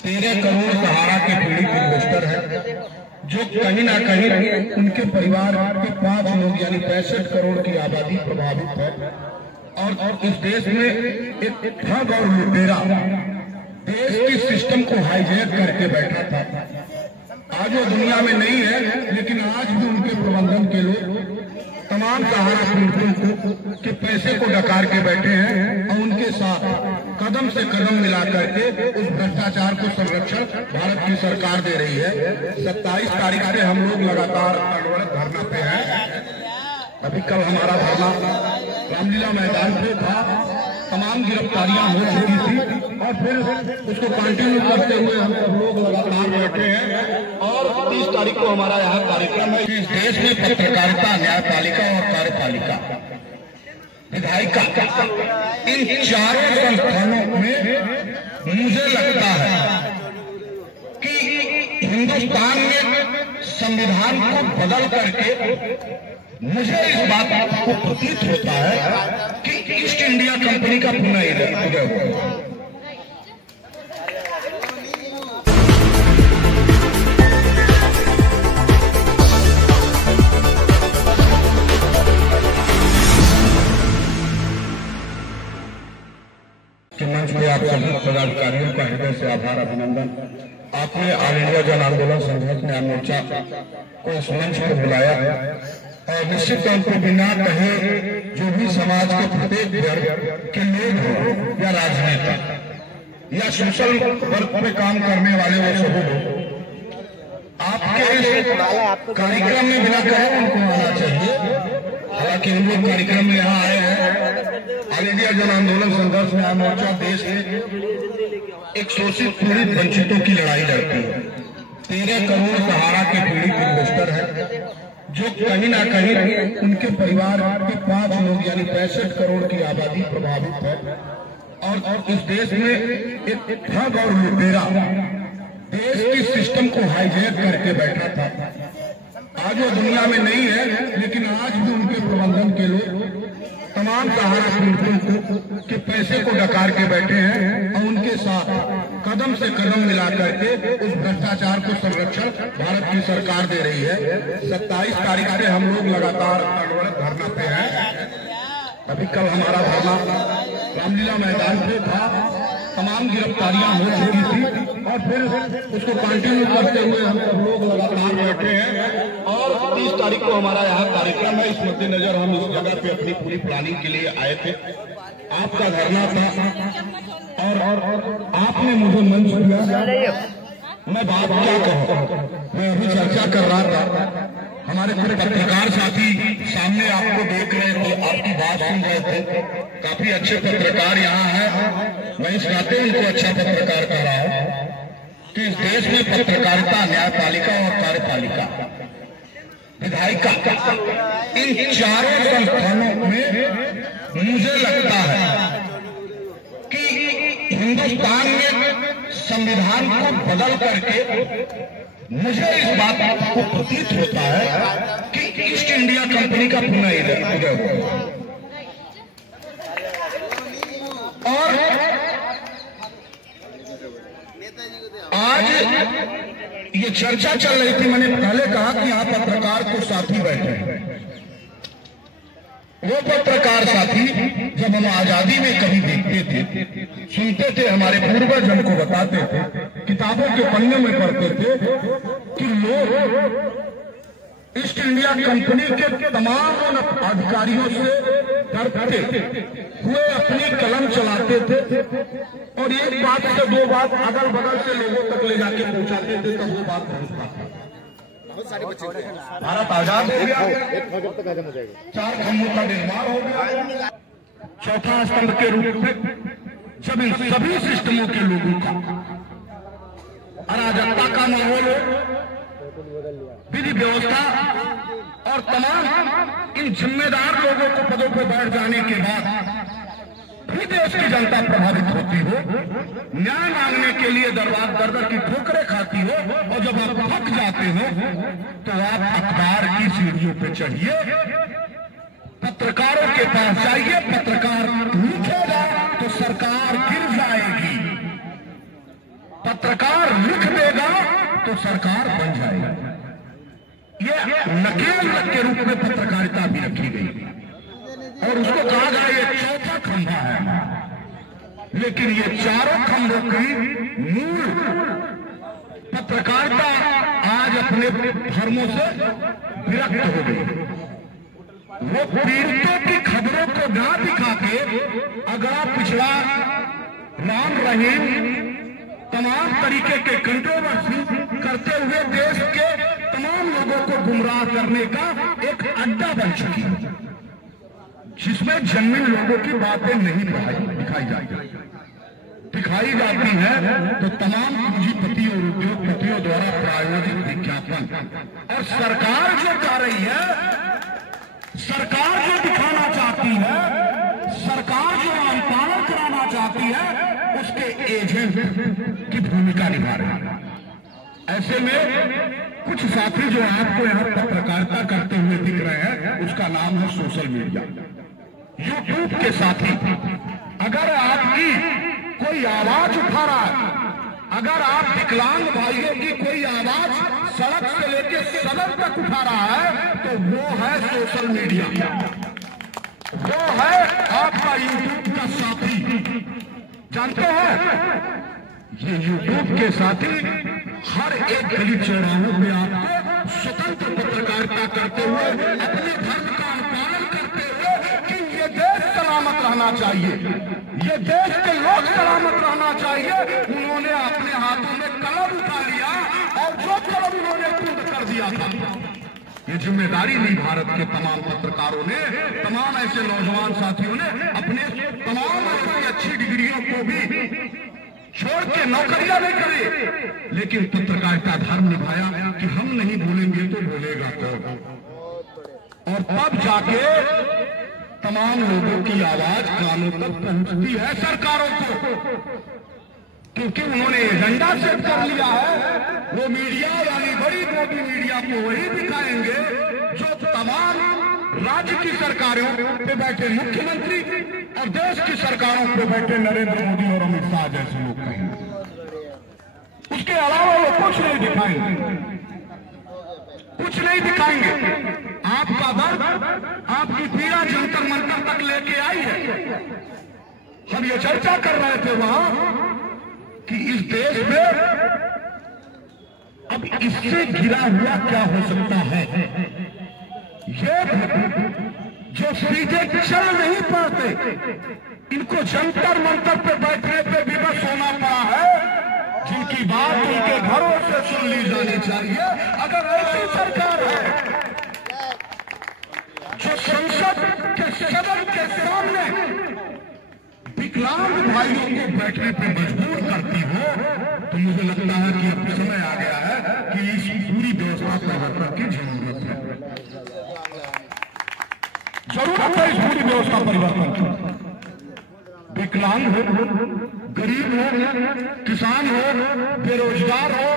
13 करोड़ सहारा के पीड़ित इन्वेस्टर हैं, जो कहीं ना कहीं उनके परिवार के 5 लोग यानी 65 करोड़ की आबादी प्रभावित है। और इस देश में एक ठग और लुटेरा देश के सिस्टम को हाईजैक करके बैठा था। आज वो दुनिया में नहीं है, लेकिन आज भी उनके प्रबंधन के लोग तमाम सहारा पीड़ितों के पैसे को डकार के बैठे हैं और उनके साथ कदम से कदम मिला करके उस भ्रष्टाचार को संरक्षण भारत की सरकार दे रही है। 27 तारीख से हम लोग लगातार अनवरत धरना पे हैं। अभी कल हमारा धरना रामलीला मैदान पे था। तमाम गिरफ्तारियां हो चुकी थी और फिर उसको कंटिन्यू करते हुए हम सब लोग लगातार बैठे हैं और 30 तारीख को हमारा यहाँ कार्यक्रम है। इस देश में पत्रकारिता, न्यायपालिका और कार्यपालिका, विधायिका, इन चारों संस्थानों में मुझे लगता है कि हिंदुस्तान में संविधान को बदल करके मुझे इस बात को प्रतीत होता है कि ईस्ट इंडिया कंपनी का पुनः उदय हुआ। मंच में आप सभी पदाधिकारियों का हृदय से आभार, अभिनंदन। आपने ऑल इंडिया जन आंदोलन संघर्ष न्याय मोर्चा को इस मंच पर बुलाया और निश्चित तौर पर बिना कहे जो भी समाज के प्रत्येक वर्ग के लोग हो या राजनेता या सोशल वर्क पे काम करने वाले वो सभी लोग आपके इस कार्यक्रम में बिना कहे उनको आना चाहिए। हालांकि हम लोग कार्यक्रम में यहाँ आए हैं। ऑल इंडिया जन आंदोलन संघर्ष न्याय मोर्चा देश में एक शोषित पीड़ित वंचितों की लड़ाई लड़ती है। 13 करोड़ सहारा के पीड़ित इन्वेस्टर हैं, जो कहीं ना कहीं उनके परिवार के 5 लोग यानी 65 करोड़ की आबादी प्रभावित है। और इस देश में एक ठग और लुटेरा देश के सिस्टम को हाईजैक करके बैठा था। आज वो दुनिया में नहीं है, लेकिन आज भी उनके प्रबंधन के लोग तमाम सहारा पीड़ितों के पैसे को डकार के बैठे हैं और उनके साथ कदम से कदम मिला करके उस भ्रष्टाचार को संरक्षण भारत की सरकार दे रही है। 27 तारीख से हम लोग लगातार अनवरत धरना पे हैं। अभी कल हमारा धरना रामलीला मैदान पे था। तमाम गिरफ्तारियां हो चुकी थी और फिर उसको कंटिन्यू करते हुए हम सब लोग लगातार बैठे हैं और 30 तारीख को हमारा यहाँ कार्यक्रम है। इस मद्देनजर हम इस जगह पे अपनी पूरी प्लानिंग के लिए आए थे। आपका धरना था और आपने मुझे मंच दिया। मैं बात क्या कहूँ, मैं अभी चर्चा कर रहा था। हमारे कुछ पत्रकार साथी सामने आपको देख रहे थे, आपकी बात सुन रहे थे। काफी अच्छे पत्रकार यहाँ हैं। मैं इस नाते उनको अच्छा पत्रकार कह रहा हूँ कि इस देश में पत्रकारिता, न्यायपालिका और कार्यपालिका, विधायिका, इन चारों संस्थानों में मुझे लगता है कि हिंदुस्तान में संविधान को बदल करके मुझे इस बात को प्रतीत होता है कि ईस्ट इंडिया कंपनी का पुनः उदय हुआ। और आज ये चर्चा चल रही थी, मैंने पहले कहा कि यहाँ पत्रकार को साथी बैठे हैं। वो पत्रकार साथी जब हम आजादी में कभी देखते थे, सुनते थे, हमारे पूर्वज हमको बताते थे, किताबों के पन्ने में पढ़ते थे कि लोग ईस्ट इंडिया कंपनी के तमाम अधिकारियों से डरते हुए अपनी कलम चलाते थे और एक बात से 2 बात अगल बगल से लोगों तक ले जाके पहुंचाते थे, तब वो बात पहुंचता था। भारत आजाद हो गया, 4 खंभों का निर्माण हो गया, चौथा स्तंभ के रूप में जब इन सभी सिस्टमों के लोगों का अराजकता का माहौल हो, विधि व्यवस्था और तमाम इन जिम्मेदार लोगों को पदों पर बैठ जाने के बाद भी देश की जनता प्रभावित होती हो, न्याय मांगने के लिए दर दर की ठोकरें खाती हो, और जब आप थक जाते हो तो आप अखबार की सीढ़ियों पे चढ़िए, पत्रकारों के पास जाइए, पत्रकार लिखेगा तो सरकार गिर जाएगी। पत्रकार लिख देगा तो सरकार बन जाएगी। ये नकेल के रूप में पत्रकारिता भी रखी गई और उसको कहा गया ये चौथा खंभा है, लेकिन ये चारों खंभों की मूल पत्रकारिता आज अपने धर्मों से विरक्त हो गई। वो पीड़ितों की खबरों को ना दिखा के अगला पिछड़ा राम रहीम तमाम तरीके के कंट्रोवर्सी करते हुए देश के तमाम लोगों को गुमराह करने का एक अड्डा बन चुकी है, जिसमें जन्मी लोगों की बातें नहीं दिखाई जाती है तो तमाम पूंजीपतियों और उद्योगपतियों द्वारा प्रायोजित विज्ञापन और सरकार जो कर रही है, सरकार जो दिखाना चाहती है, सरकार जो अनुपालन कराना चाहती है, उसके एजेंट की भूमिका निभा रही है। ऐसे में कुछ साथी जो आपको यहां पत्रकारिता करते हुए दिख रहे हैं, उसका नाम है सोशल मीडिया, यूट्यूब के साथी। अगर आपकी कोई आवाज उठा रहा है, अगर आप विकलांग भाइयों की कोई आवाज सड़क से लेकर सदन तक उठा रहा है, तो वो है सोशल मीडिया, वो है आपका यूट्यूब का साथी। जानते हैं ये यूट्यूब के साथी हर एक गली चौराहों में आपको स्वतंत्र पत्रकारिता करते हुए अपने धर्म का अनुपालन करते हुए कि ये देश सलामत रहना चाहिए, ये देश के लोग सलामत रहना चाहिए, उन्होंने अपने हाथों में कलम उठा लिया और जो कलम उन्होंने पूर्ण कर दिया था। ये जिम्मेदारी ली भारत के तमाम पत्रकारों ने, तमाम ऐसे नौजवान साथियों ने अपने तमाम ऐसी अच्छी डिग्रियों को भी छोड़ के नौकरियां नहीं करी, लेकिन पत्रकारिता धर्म निभाया कि हम नहीं बोलेंगे तो बोलेगा कौन। और तब जाके तमाम लोगों की आवाज कानों तक पहुंचती है सरकारों को, क्योंकि उन्होंने एजेंडा सेट कर लिया है। वो मीडिया यानी बड़ी मोटी मीडिया को वही दिखाएंगे जो तमाम राज्य की सरकारों पे बैठे मुख्यमंत्री और देश की सरकारों पे बैठे नरेंद्र मोदी और अमित शाह जैसे लोग कहेंगे। उसके अलावा वो कुछ नहीं दिखाएंगे, कुछ नहीं दिखाएंगे। आपका दर्द, आपकी पीड़ा जंतर मंतर तक लेके आई है। हम ये चर्चा कर रहे थे वहां कि इस देश में अब इससे घिरा हुआ क्या हो सकता है। ये जो सीधे चल नहीं पाते, इनको जंतर मंतर पे बैठने पे विवश होना पड़ा है, जिनकी बात उनके घरों से सुन ली जानी चाहिए। अगर ऐसी सरकार है जो संसद के सदन के सामने विकलांग भाइयों को बैठने पे मजबूर करती हो, तो मुझे लगता है कि अब समय आ गया है कि इस पूरी व्यवस्था परिवर्तन की जरूरत है। जरूरत है इस पूरी व्यवस्था परिवर्तन की। विकलांग हो, गरीब हो, किसान हो, बेरोजगार हो,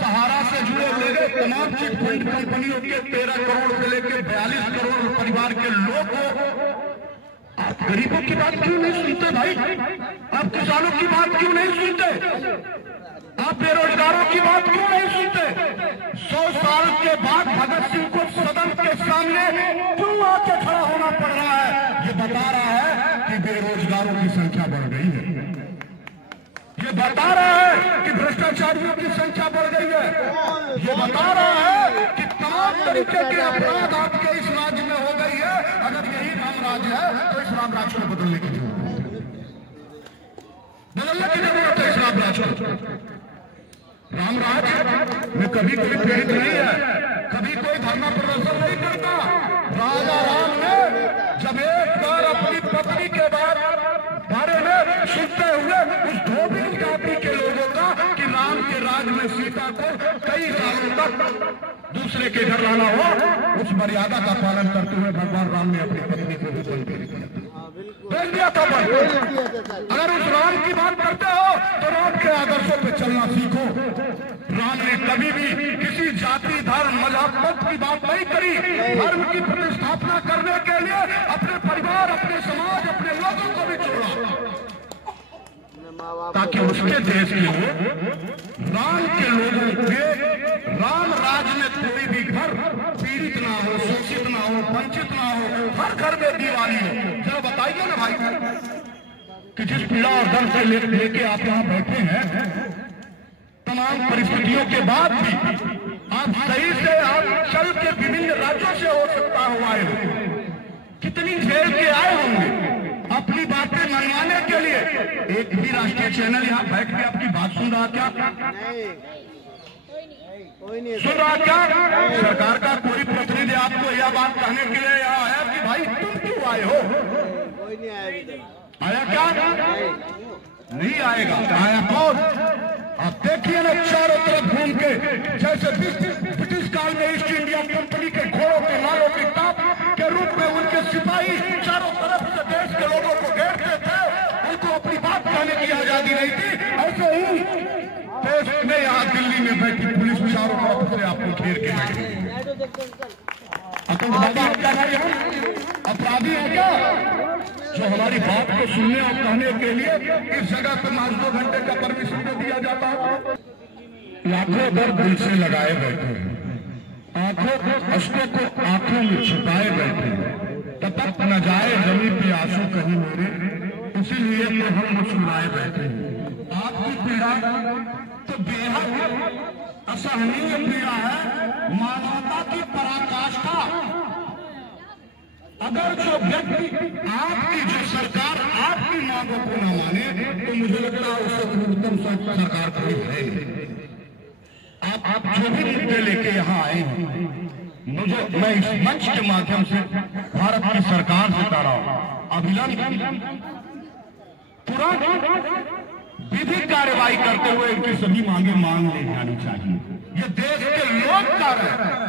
सहारा से जुड़े हुए तमाम चिट फंड कंपनियों के 13 करोड़ से लेकर 42 करोड़ परिवार के लोग हो, आप गरीबों की बात क्यों नहीं सुनते भाई? आप किसानों की बात क्यों नहीं सुनते? आप बेरोजगारों की बात क्यों नहीं सुनते? 100 साल के बाद भगत सिंह को सदन के सामने क्यों आके खड़ा होना पड़ रहा है? ये बता रहा है कि बेरोजगारों की संख्या बढ़ गई है, ये बता रहा है कि भ्रष्टाचारियों की संख्या बढ़ गई है, ये बता रहा है कि तमाम तरीके के अपराध आपके इस राज्य में हो गई है। अगर यही राम राज्य है तो इस राम राज्य को बदलने की जरूरत है, इस राम राज्य को। राम राज्य में कभी कोई पीड़ित नहीं है, कभी कोई धरना प्रदर्शन नहीं करता। राजा राम ने जब एक बार अपनी पत्नी के बारे में सुनते हुए उस धोबी जाति के लोगों का कि राम के राज में सीता को कई सालों तक दूसरे के घर रहना हो, उस मर्यादा का पालन करते हुए भगवान राम ने अपनी पत्नी को भी बलि भेज दिया था। अगर उस राम की बात करते हो तो राम के आदर्शों पे चलना सीखो। राम ने कभी भी किसी जाति, धर्म, मजहब, पंथ की बात नहीं करी। धर्म की प्रतिष्ठापना करने के लिए अपने परिवार, अपने समाज, अपने लोगों को भी छोड़ा। ताकि उसके देश के लोग राम के लोगों के राम राज में कोई भी घर पीड़ित ना हो, शोषित ना हो, वंचित ना हो, हर घर में दिवाली हो। जरा बताइए ना भाई कि जिस पीड़ा और दर्द से लेके आप यहाँ बैठे हैं, तमाम परिस्थितियों के बाद भी आप सही से आप चल के विभिन्न राज्यों से हो सकता हो आए हो, कितनी झेल के आए होंगे अपनी बातें मनवाने के लिए। एक भी राष्ट्रीय चैनल यहाँ बैठ के आपकी बात सुन रहा क्या? सुन रहा क्या? सरकार का कोई प्रतिनिधि आपको यह बात कहने के लिए यहाँ आया कि भाई तुम क्यों आए हो? कोई नहीं आया क्या? नहीं आएगा। आया कौन? आप देखिए ना चारों तरफ घूम के, जैसे ब्रिटिश काल में ईस्ट इंडिया कंपनी के घोड़ों के नालों के टाप के रूप में उनके सिपाही चारों तरफ से देश के लोगों को घेरते थे, उनको अपनी बात कहने की आजादी नहीं थी। ऐसे ही देश में यहाँ दिल्ली में बैठी पुलिस चारों तरफ से आपको घेर के बैठी। आतंकवादी क्या है? अपराधी है क्या जो हमारी बात को सुनने और कहने के लिए इस जगह पर मात्र 2 घंटे का परमिशन दे दिया जाता है? लाखों दर दिल से लगाए बैठे हैं, आंखों अश्कों को आंखों में छुपाए बैठे हैं, तब तक न जाए जमीन पे आंसू कहीं मेरे, इसीलिए तो हम मुस्कुराए बैठे हैं। आपकी पीड़ा तो बेहद असहनीय पीड़ा है, मानवता की पराकाष्ठा। अगर जो व्यक्ति आपकी जो सरकार आपकी मांगों को न माने तो मुझे लगता है उससे न्यूनतम सरकार कोई है। आप जो भी मुद्दे लेके यहाँ आए हैं, मैं इस मंच के माध्यम से भारत की सरकार से कह रहा हूँ, अविलंब तुरंत विधिक कार्रवाई करते हुए इनकी सभी मांगे मांग ली जानी चाहिए। ये देश के लोग कर रहे हैं,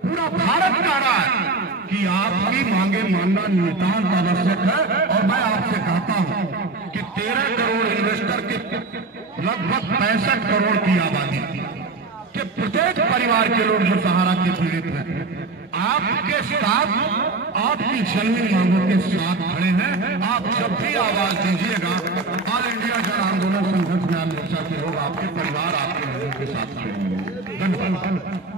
पूरा भारत कर रहा है कि आपकी मांगे मानना नितांत आवश्यक है। और मैं आपसे कहता हूं कि 13 करोड़ इन्वेस्टर के लगभग 65 करोड़ की आबादी के प्रत्येक परिवार के लोग जो सहारा के पीड़ित हैं, आपके साथ आपकी जन्मी मांगों के साथ खड़े हैं। आप जब भी आवाज दीजिएगा, ऑल इंडिया जन आंदोलन संघर्ष न्याय मोर्चा के लोग आपके परिवार आपके लोगों के साथ खड़े होंगे। धन्यवाद।